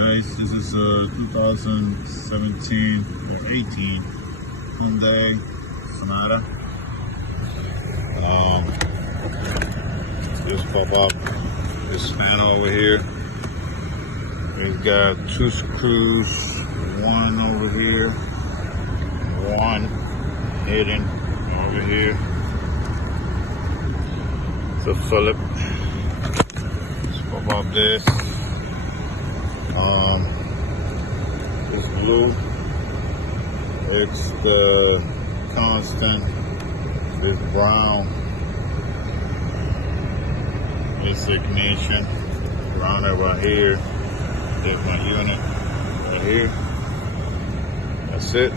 guys, this is a 2017 or 18 Hyundai Sonata. Just pop up this panel over here. We've got two screws, one over here, one hidden over here. It's a Phillip. Let's pop up this. It's blue. It's the constant. It's brown. It's ignition. Around it right here. There's my unit right here. That's it.